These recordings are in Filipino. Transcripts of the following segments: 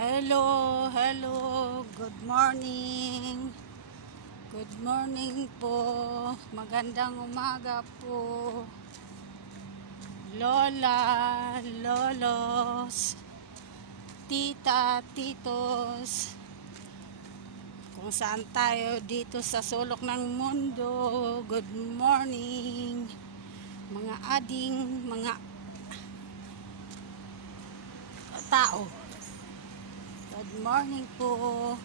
Hello, hello, good morning. Good morning po. Magandang umaga po. Lola, lolos, tita, titos. Kung saan tayo dito sa sulok ng mundo. Good morning. Mga ading, mga tao. Good morning po.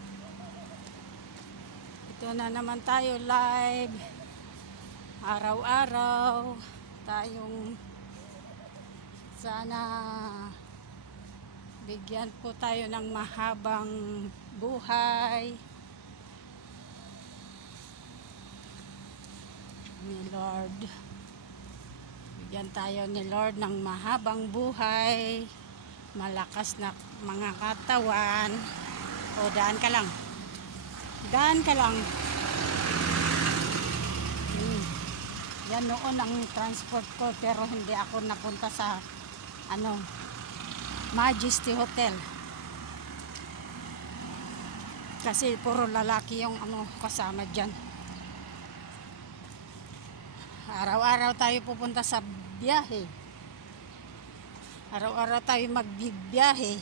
Ito na naman tayo live. Araw-araw tayong sana bigyan po tayo ng mahabang buhay ni Lord. Bigyan tayo ni Lord ng mahabang buhay, malakas na mga katawan. O daan ka lang, daan ka lang. Yan noon ang transport ko, pero hindi ako napunta sa Majesty Hotel kasi puro lalaki yung kasama dyan. Araw-araw tayo pupunta sa biyahe, araw-araw tayo magbibiyahe.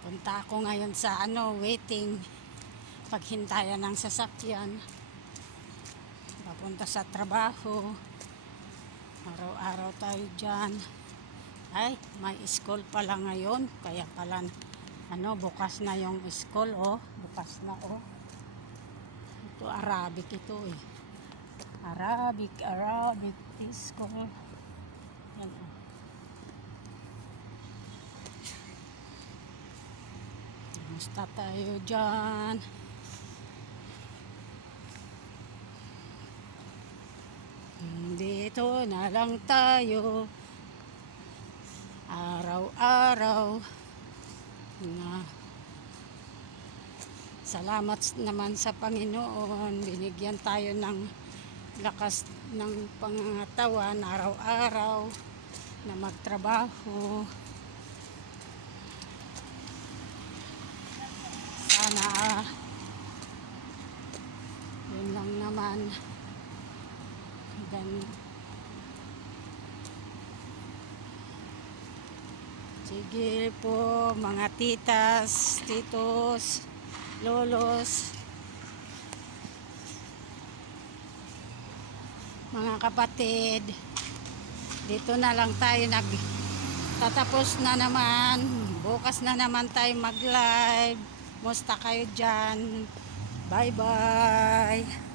Punta ako ngayon sa waiting, paghintayan ng sasakyan papunta sa trabaho. Araw-araw tayo dyan. Ay, may school pala ngayon, kaya pala bukas na yung school. Bukas na. Ito Arabic ito Arabic school. Yan Kamusta tayo dyan? Dito na lang tayo araw-araw na salamat naman sa Panginoon, binigyan tayo ng lakas ng pangangatawan araw-araw na magtrabaho. Sana yun lang naman. Sige po mga titas, titos, lolos, mga kapatid, dito na lang tayo tatapos na naman. Bukas na naman tayo mag live. Musta kayo dyan? Bye bye.